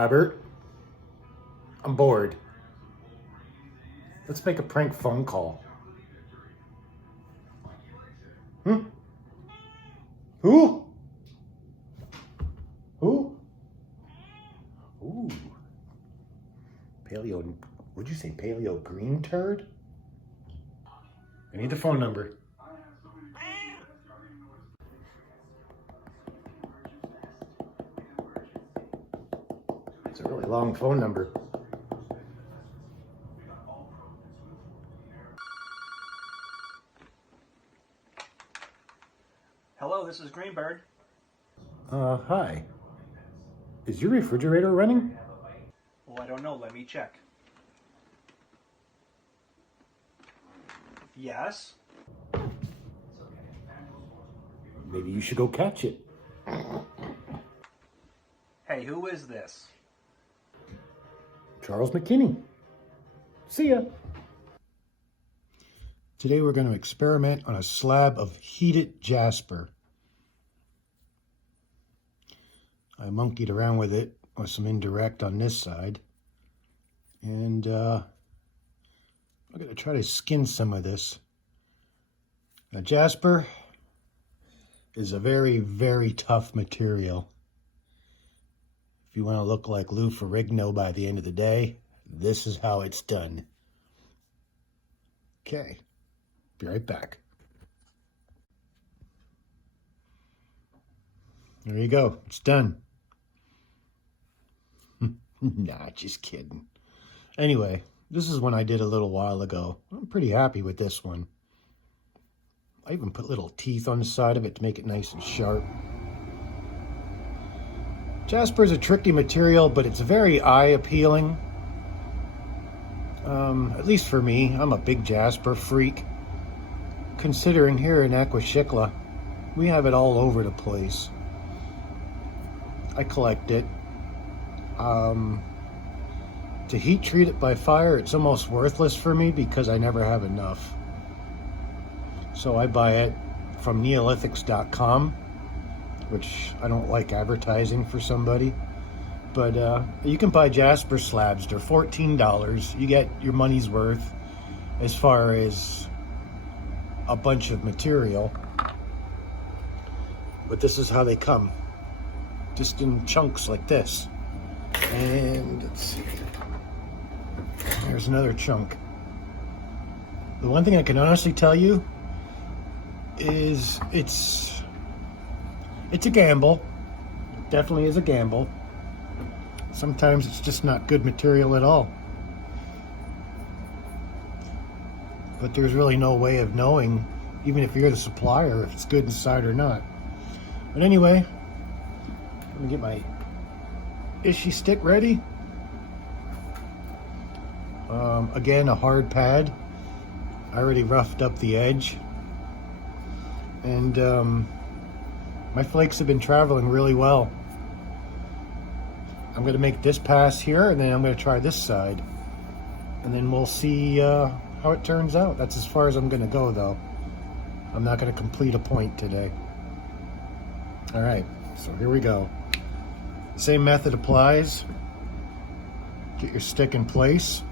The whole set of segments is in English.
Robert, I'm bored. Let's make a prank phone call. Who? Who? Ooh. Paleo, would you say Paleo Greenbyrd? I need the phone number. It's a really long phone number. Hello, this is Greenbyrd. Hi. Is your refrigerator running? Well, I don't know. Let me check. Yes? Maybe you should go catch it. Hey, who is this? Charles McKinney. See ya. Today we're going to experiment on a slab of heated Jasper. I monkeyed around with it with some indirect on this side. And I'm going to try to skin some of this. Now Jasper is a very, very tough material. If you want to look like Lou Ferrigno by the end of the day, this is how it's done. Okay, be right back. There you go, it's done. Nah, just kidding. Anyway, this is one I did a little while ago. I'm pretty happy with this one. I even put little teeth on the side of it to make it nice and sharp. Jasper is a tricky material, but it's very eye-appealing. At least for me, I'm a big Jasper freak. Considering here in Aquashikla, we have it all over the place. I collect it. To heat treat it by fire, it's almost worthless for me because I never have enough. So I buy it from neolithics.com, which I don't like advertising for somebody. But you can buy Jasper slabs. They're $14. You get your money's worth as far as a bunch of material. But this is how they come. Just in chunks like this. And let's see. There's another chunk. The one thing I can honestly tell you is it's a gamble. It definitely is a gamble. Sometimes it's just not good material at all. But there's really no way of knowing, even if you're the supplier, if it's good inside or not. But anyway, let me get my ishy stick ready. Again, a hard pad. I already roughed up the edge. And my flakes have been traveling really well. I'm going to make this pass here, and then I'm going to try this side. And then we'll see how it turns out. That's as far as I'm going to go, though. I'm not going to complete a point today. All right, so here we go. Same method applies. Get your stick in place.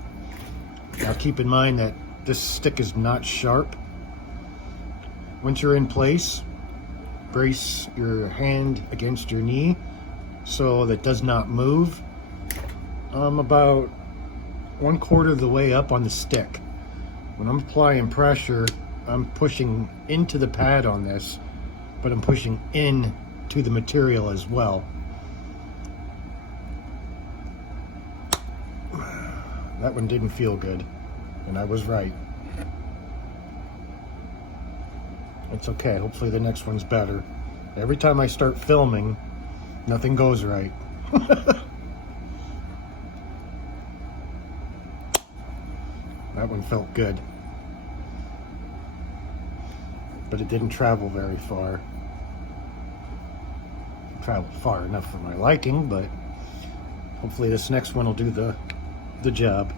Now keep in mind that this stick is not sharp. Once you're in place, brace your hand against your knee so that it does not move. I'm about 1/4 of the way up on the stick. When I'm applying pressure, I'm pushing into the pad on this, but I'm pushing in to the material as well. That one didn't feel good, and I was right. It's okay, hopefully the next one's better. Every time I start filming, nothing goes right. That one felt good. But it didn't travel very far. It traveled far enough for my liking, but hopefully this next one will do the job.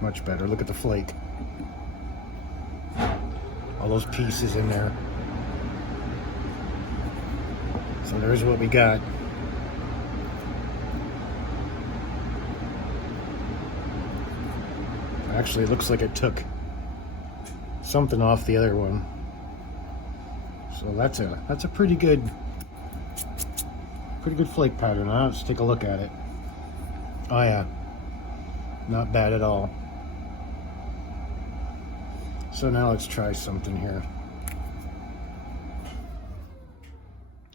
Much better. Look at the flake. all those pieces in there. So there's what we got. Actually, it looks like it took something off the other one. So that's a pretty good flake pattern. Huh? Let's take a look at it. Oh yeah, not bad at all. So now let's try something here.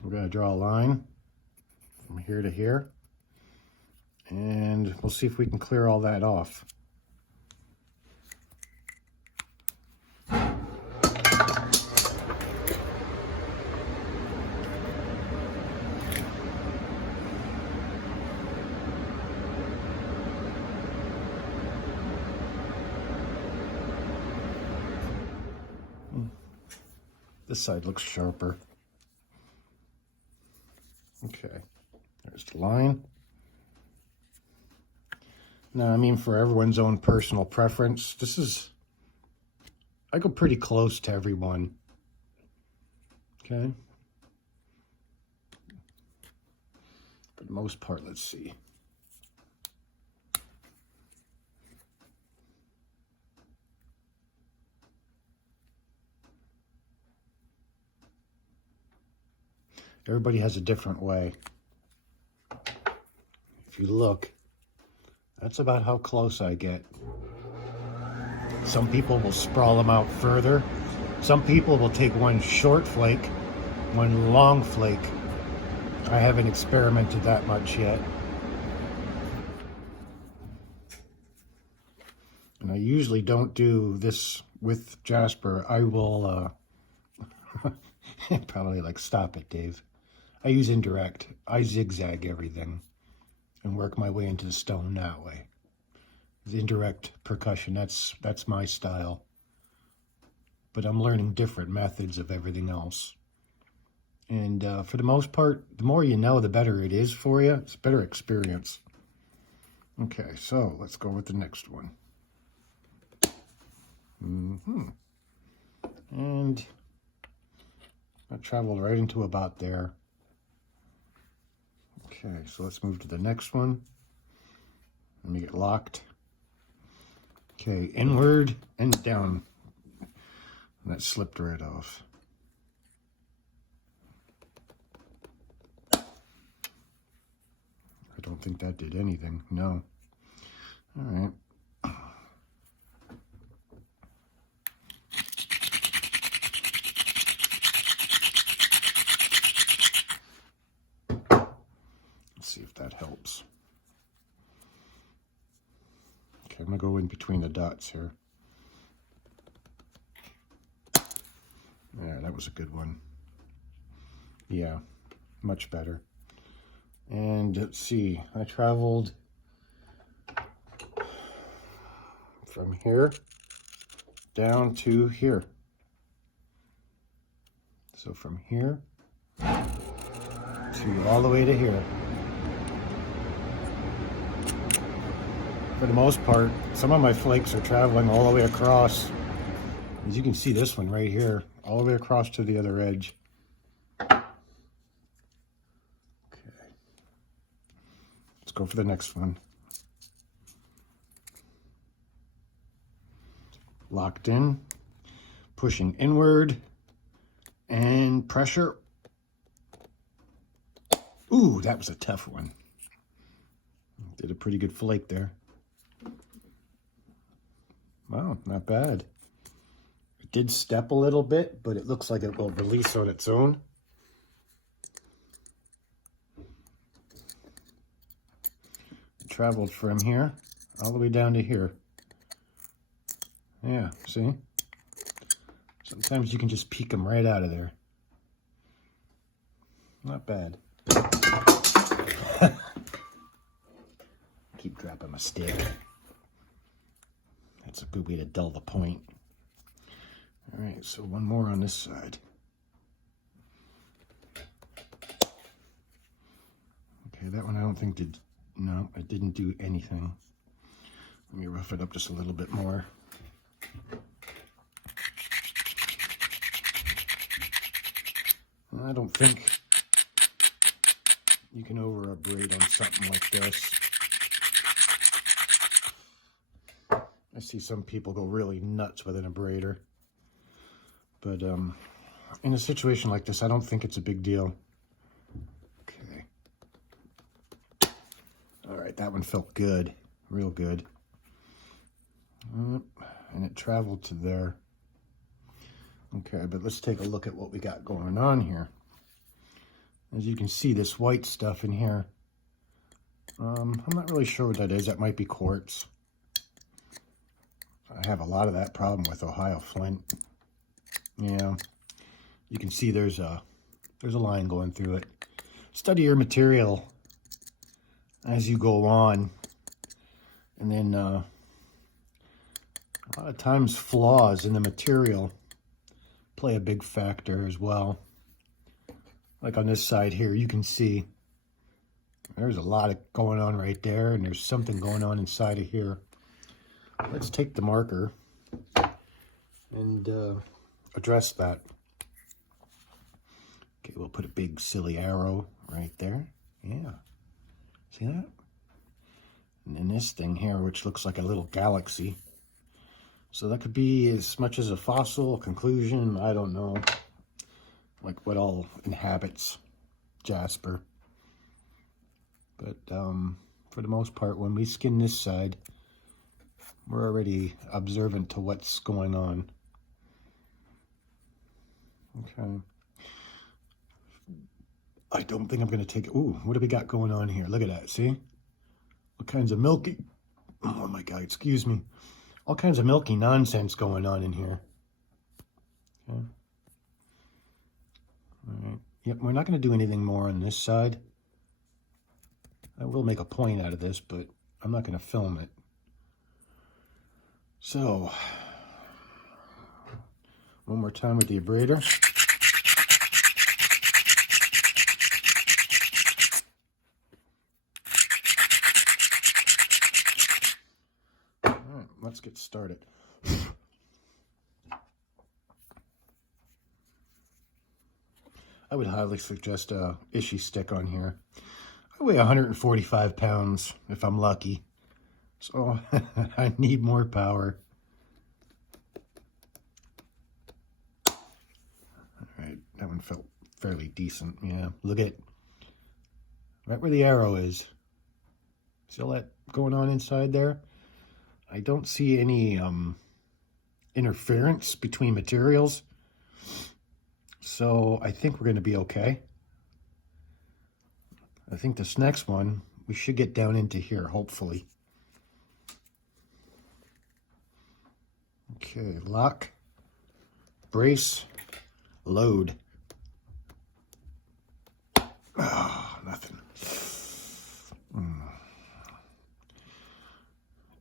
We're going to draw a line from here to here, and we'll see if we can clear all that off. This side looks sharper. Okay, there's the line. Now, I mean, for everyone's own personal preference, I go pretty close to everyone. Okay. For the most part, let's see. Everybody has a different way. If you look, that's about how close I get. Some people will sprawl them out further. Some people will take one short flake, one long flake. I haven't experimented that much yet. And I usually don't do this with Jasper. I will, probably like, stop it, Dave. I use indirect. I zigzag everything and work my way into the stone that way. The indirect percussion, that's my style. But I'm learning different methods of everything else. And for the most part, the more you know, the better it is for you. It's a better experience. Okay, so let's go with the next one. And I traveled right into about there. Okay, so let's move to the next one. Let me get locked. Okay, inward and down. And that slipped right off. I don't think that did anything. No. All right. See if that helps. Okay, I'm gonna go in between the dots here. Yeah, that was a good one. Yeah, much better. And let's see, I traveled from here down to here. So from here to all the way to here. For the most part, some of my flakes are traveling all the way across. As you can see, this one right here, all the way across to the other edge. Okay. Let's go for the next one. Locked in, pushing inward, and pressure. Ooh, that was a tough one. Did a pretty good flake there. Wow, not bad. It did step a little bit, but it looks like it will release on its own. It traveled from here all the way down to here. Yeah, see? Sometimes you can just peek them right out of there. Not bad. Keep dropping my stick. That's a good way to dull the point. All right, so one more on this side. Okay, that one I don't think did, no, it didn't do anything. Let me rough it up just a little bit more. I don't think you can over abrade on something like this. I see some people go really nuts with an abrader. But in a situation like this, I don't think it's a big deal. Okay. All right, that one felt good. Real good. And it traveled to there. Okay, but let's take a look at what we got going on here. As you can see, this white stuff in here, I'm not really sure what that is. That might be quartz. I have a lot of that problem with Ohio Flint. Yeah, you can see there's a line going through it. Study your material as you go on, and then a lot of times flaws in the material play a big factor as well. Like on this side here, you can see there's a lot of going on right there, and there's something going on inside of here. Let's take the marker and address that. Okay, we'll put a big silly arrow right there. Yeah, see that? And then this thing here, which looks like a little galaxy. So that could be as much as a fossil, a conclusion, I don't know. Like what all inhabits Jasper. But for the most part, when we skin this side, we're already observant to what's going on. Okay. I don't think I'm going to take it. Ooh, what do we got going on here? Look at that, see? All kinds of milky, oh my God, excuse me. All kinds of milky nonsense going on in here. Okay. All right. Yep, we're not going to do anything more on this side. I will make a point out of this, but I'm not going to film it. So, one more time with the abrader. All right, let's get started. I would highly suggest a Ishii stick on here. I weigh 145 pounds if I'm lucky. So I need more power. All right, that one felt fairly decent. Yeah, look at right where the arrow is. See all that going on inside there? I don't see any interference between materials. So I think we're going to be okay. I think this next one, we should get down into here, hopefully. Okay, lock, brace, load. Ah, nothing.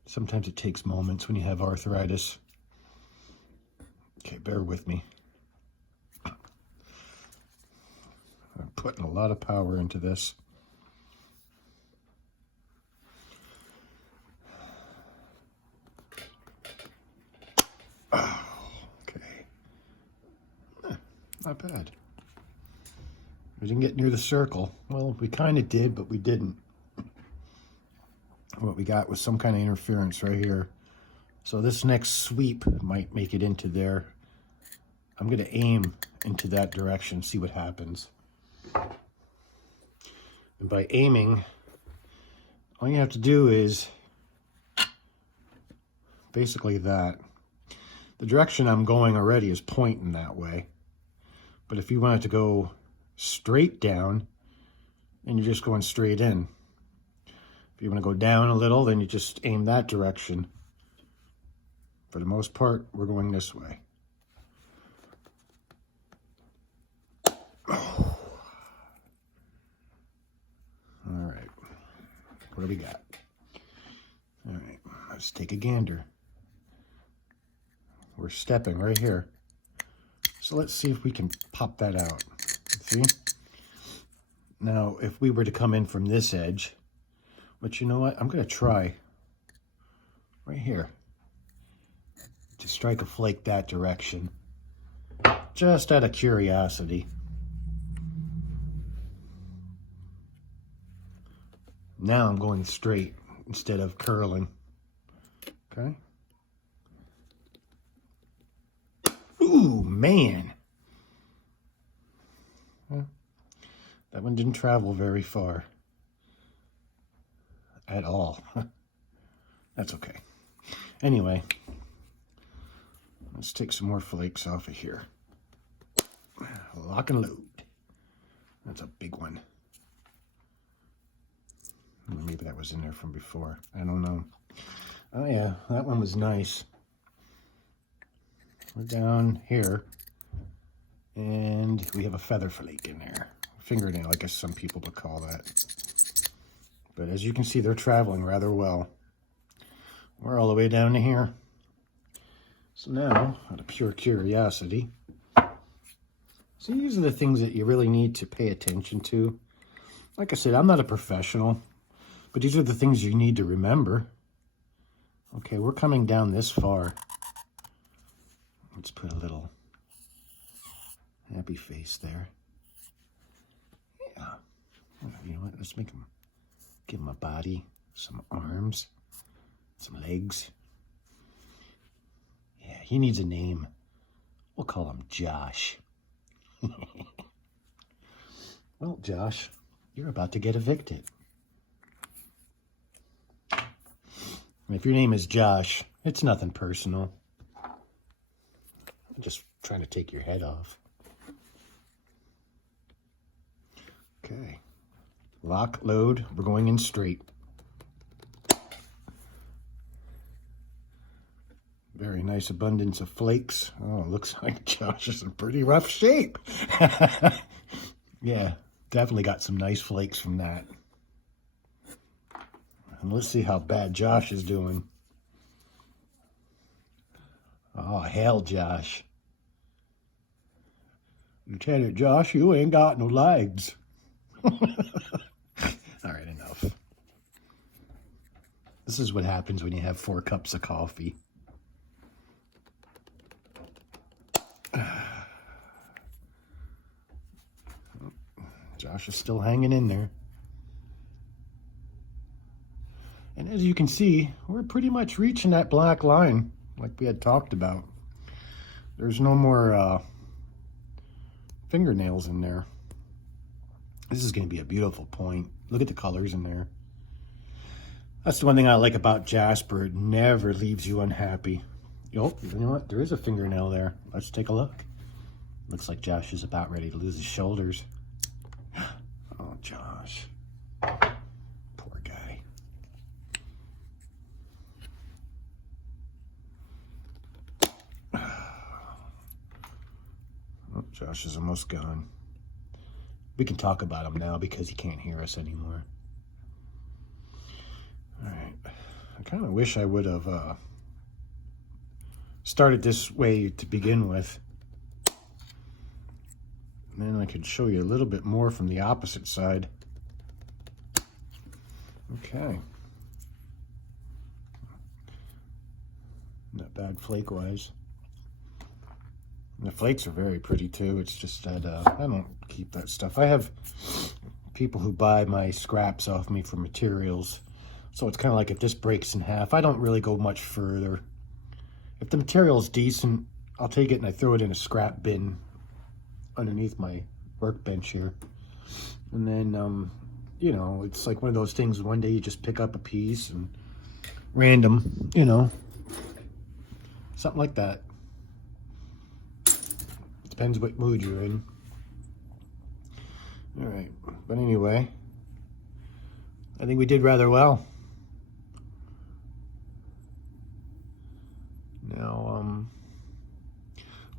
Sometimes it takes moments when you have arthritis. Okay, bear with me. I'm putting a lot of power into this. Okay. Not bad. We didn't get near the circle. Well, we kind of did, but we didn't. What we got was some kind of interference right here. So this next sweep might make it into there. I'm going to aim into that direction, see what happens. And by aiming, all you have to do is basically that. The direction I'm going already is pointing that way. But if you want it to go straight down, then you're just going straight in. If you want to go down a little, then you just aim that direction. For the most part, we're going this way. Oh. All right. What do we got? All right. Let's take a gander. We're stepping right here. So let's see if we can pop that out. See? Now, if we were to come in from this edge, but you know what? I'm going to try right here to strike a flake that direction, just out of curiosity. Now I'm going straight instead of curling. Okay. Ooh, man. Well, that one didn't travel very far. At all. That's okay. Anyway, let's take some more flakes off of here. Lock and load. That's a big one. Maybe that was in there from before. I don't know. Oh yeah, that one was nice. We're down here. And we have a feather flake in there. Fingernail, I guess some people would call that. But as you can see, they're traveling rather well. We're all the way down to here. So now, out of pure curiosity, so these are the things that you really need to pay attention to. Like I said, I'm not a professional, but these are the things you need to remember. Okay, we're coming down this far. Let's put a little happy face there. Yeah. You know what? Let's make him, give him a body, some arms, some legs. Yeah, he needs a name. We'll call him Josh. Well, Josh, you're about to get evicted. And if your name is Josh, it's nothing personal. I'm just trying to take your head off. Okay. Lock, load. We're going in straight. Very nice abundance of flakes. Oh, it looks like Josh is in pretty rough shape. Yeah, definitely got some nice flakes from that. And let's see how bad Josh is doing. Oh, hell, Josh. Lieutenant Josh, you ain't got no legs. All right, enough. This is what happens when you have 4 cups of coffee. Josh is still hanging in there. And as you can see, we're pretty much reaching that black line like we had talked about. There's no more fingernails in there. This is going to be a beautiful point. Look at the colors in there. That's the one thing I like about Jasper. It never leaves you unhappy. Oh, you know what? There is a fingernail there. Let's take a look. Looks like Josh is about ready to lose his shoulders. Oh, Josh. Poor guy. Oh, Josh is almost gone. We can talk about him now because he can't hear us anymore. All right. I kind of wish I would have started this way to begin with. And then I could show you a little bit more from the opposite side. Okay. Not bad flake-wise. And the flakes are very pretty too. It's just that I don't keep that stuff. I have people who buy my scraps off me for materials. So it's kind of like if this breaks in half, I don't really go much further. If the material is decent, I'll take it and I throw it in a scrap bin underneath my workbench here. And then, you know, it's like one of those things, one day you just pick up a piece and random, you know, something like that. Depends what mood you're in. All right, but anyway, I think we did rather well. Now,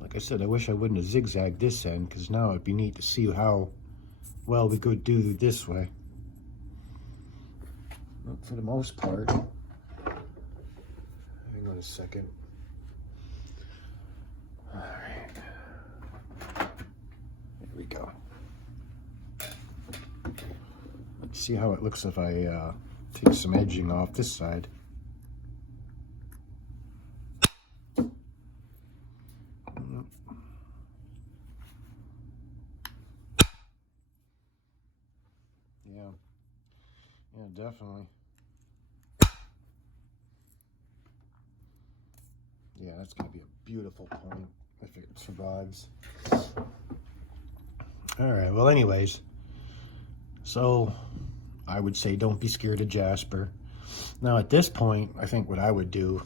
like I said, I wish I wouldn't have zigzagged this end, because now it'd be neat to see how well we could do this way. But for the most part, hang on a second. All right, there we go. Let's see how it looks if I take some edging off this side. definitely. Yeah, that's going to be a beautiful point if it survives. All right, well, anyways, so I would say don't be scared of Jasper. Now, at this point, I think what I would do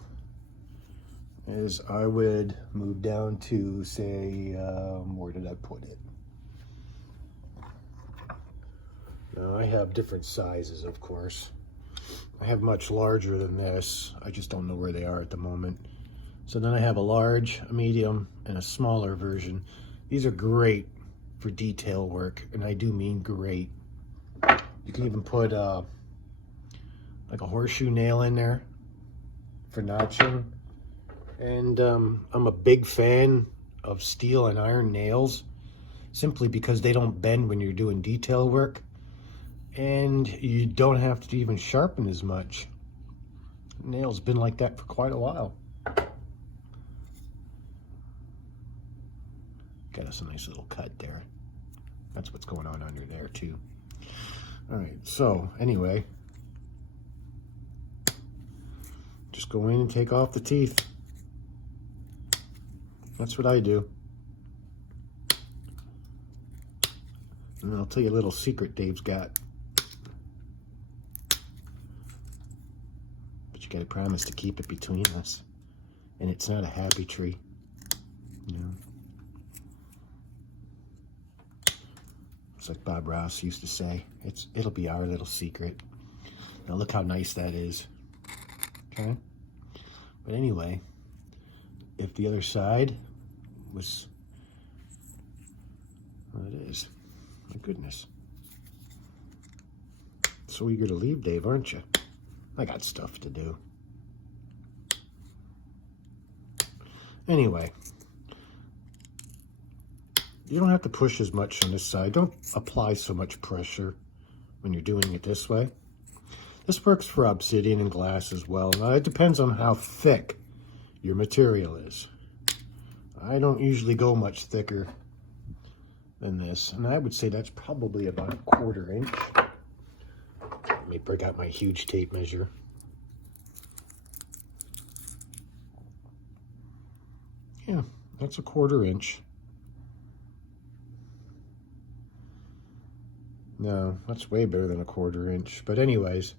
is I would move down to, say, where did I put it? Now, I have different sizes, of course. I have much larger than this. I just don't know where they are at the moment. So then I have a large, a medium, and a smaller version. These are great for detail work, and I do mean great. You can even put like a horseshoe nail in there for notching. And I'm a big fan of steel and iron nails, simply because they don't bend when you're doing detail work. And you don't have to even sharpen as much. Nail's been like that for quite a while. Got us a nice little cut there. That's what's going on under there too. All right, so anyway, just go in and take off the teeth. That's what I do. And I'll tell you a little secret Dave's got. But you gotta promise to keep it between us. And it's not a happy tree, you know. It's like Bob Ross used to say, it'll be our little secret. Now look how nice that is. Okay? But anyway, if the other side was, well, it is. My goodness. So eager to leave, Dave, aren't you? I got stuff to do. Anyway, you don't have to push as much on this side. Don't apply so much pressure when you're doing it this way. This works for obsidian and glass as well. Now, it depends on how thick your material is. I don't usually go much thicker than this, and I would say that's probably about 1/4 inch. Let me break out my huge tape measure. Yeah, that's 1/4 inch. No, that's way better than 1/4 inch. But anyways,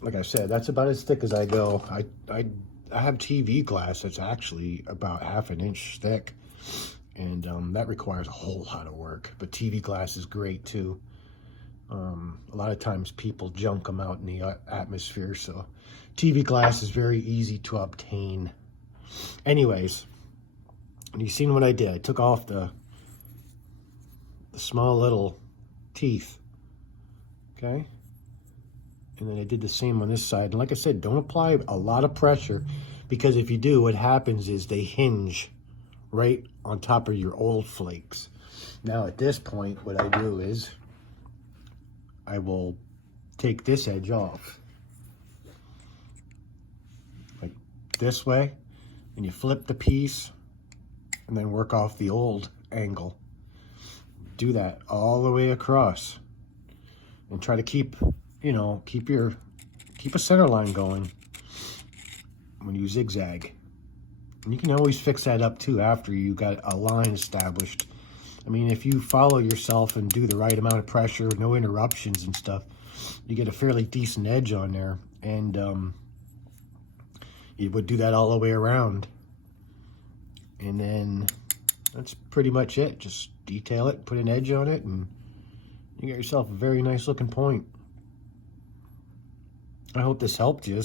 like I said, that's about as thick as I go. I have TV glass that's actually about 1/2 inch thick, and that requires a whole lot of work. But TV glass is great too. A lot of times people junk them out in the atmosphere, so TV glass is very easy to obtain. Anyways, you seen what I did? I took off the small little teeth, okay, and then I did the same on this side. And like I said, don't apply a lot of pressure, because if you do, what happens is they hinge right on top of your old flakes. Now at this point, what I do is I will take this edge off like this way, and you flip the piece and then work off the old angle. Do that all the way across, and try to keep, you know, keep a center line going when you zigzag. And you can always fix that up too after you got a line established. I mean, if you follow yourself and do the right amount of pressure, no interruptions and stuff, you get a fairly decent edge on there. And you would do that all the way around. And then that's pretty much it. Just detail it, put an edge on it, and you get yourself a very nice looking point. I hope this helped you.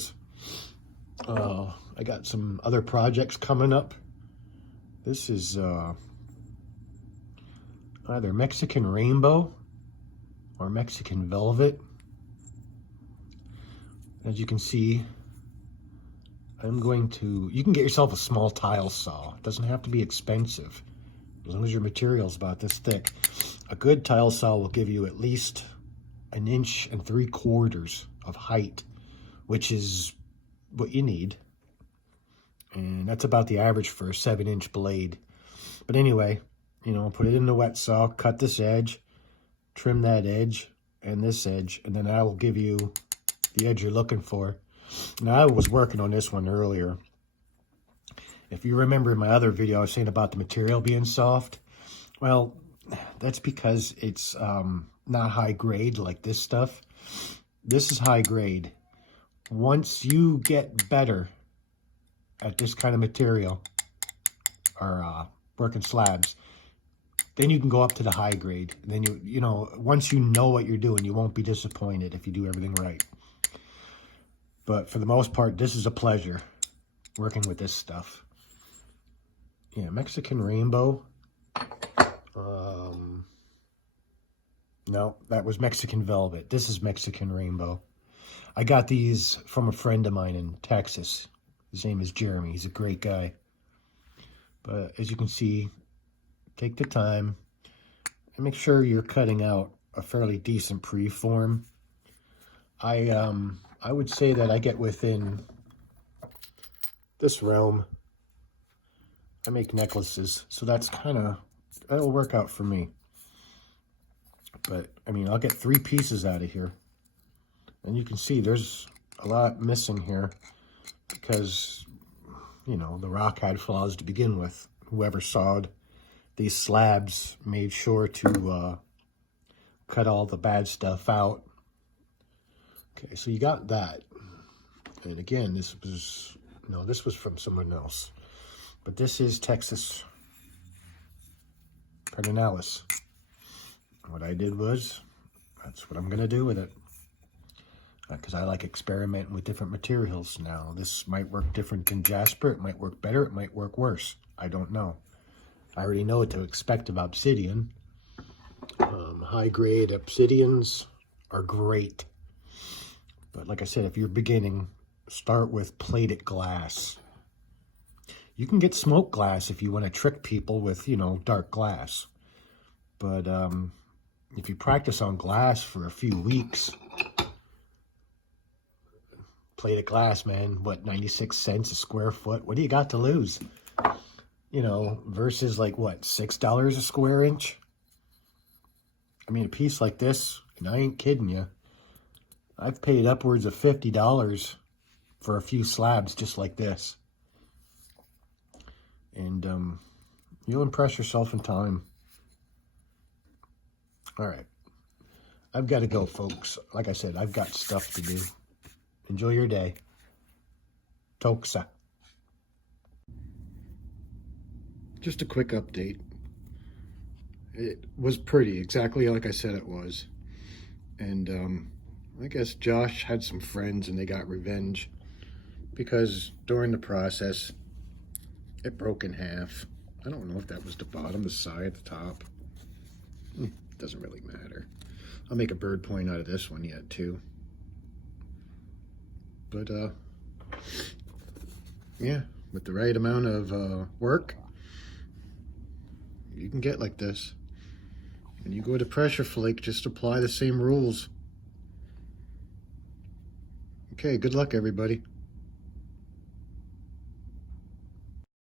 I got some other projects coming up. This is either Mexican rainbow or Mexican velvet. As you can see, you can get yourself a small tile saw. It doesn't have to be expensive, as long as your material's about this thick. A good tile saw will give you at least 1 3/4 inches of height, which is what you need. And that's about the average for a 7-inch blade. But anyway, you know, put it in the wet saw, cut this edge, trim that edge and this edge, and then I will give you the edge you're looking for. Now, I was working on this one earlier. If you remember in my other video, I was saying about the material being soft. Well, that's because it's not high grade like this stuff. This is high grade. Once you get better at this kind of material, or working slabs, then you can go up to the high grade. And then you know, once you know what you're doing, you won't be disappointed if you do everything right. But for the most part, this is a pleasure working with this stuff. Yeah, Mexican Rainbow. No, that was Mexican Velvet. This is Mexican Rainbow. I got these from a friend of mine in Texas. His name is Jeremy. He's a great guy. But as you can see, take the time and make sure you're cutting out a fairly decent preform. I would say that I get within this realm. I make necklaces, so that'll work out for me. But I mean, I'll get 3 pieces out of here, and you can see there's a lot missing here because, you know, the rock had flaws to begin with. Whoever sawed these slabs made sure to cut all the bad stuff out. Okay, so you got that. And again, this was from someone else. But this is Texas Pedernales. What I did was, that's what I'm going to do with it. Because I like experimenting with different materials now. This might work different than Jasper. It might work better. It might work worse. I don't know. I already know what to expect of obsidian. High-grade obsidians are great. But like I said, if you're beginning, start with plated glass. You can get smoked glass if you want to trick people with, you know, dark glass. But if you practice on glass for a few weeks, plated glass, man, what, 96 cents a square foot? What do you got to lose? You know, versus like, what, $6 a square inch? I mean, a piece like this, and I ain't kidding you, I've paid upwards of $50 for a few slabs just like this. And you'll impress yourself in time. All right. I've got to go, folks. Like I said, I've got stuff to do. Enjoy your day. Toksa. Just a quick update. It was pretty, exactly like I said it was. And I guess Josh had some friends and they got revenge because during the process, it broke in half. I don't know if that was the bottom, the side, the top. Doesn't really matter. I'll make a bird point out of this one yet too. But yeah, with the right amount of work, you can get like this. When you go to pressure flake, just apply the same rules. Okay, good luck everybody.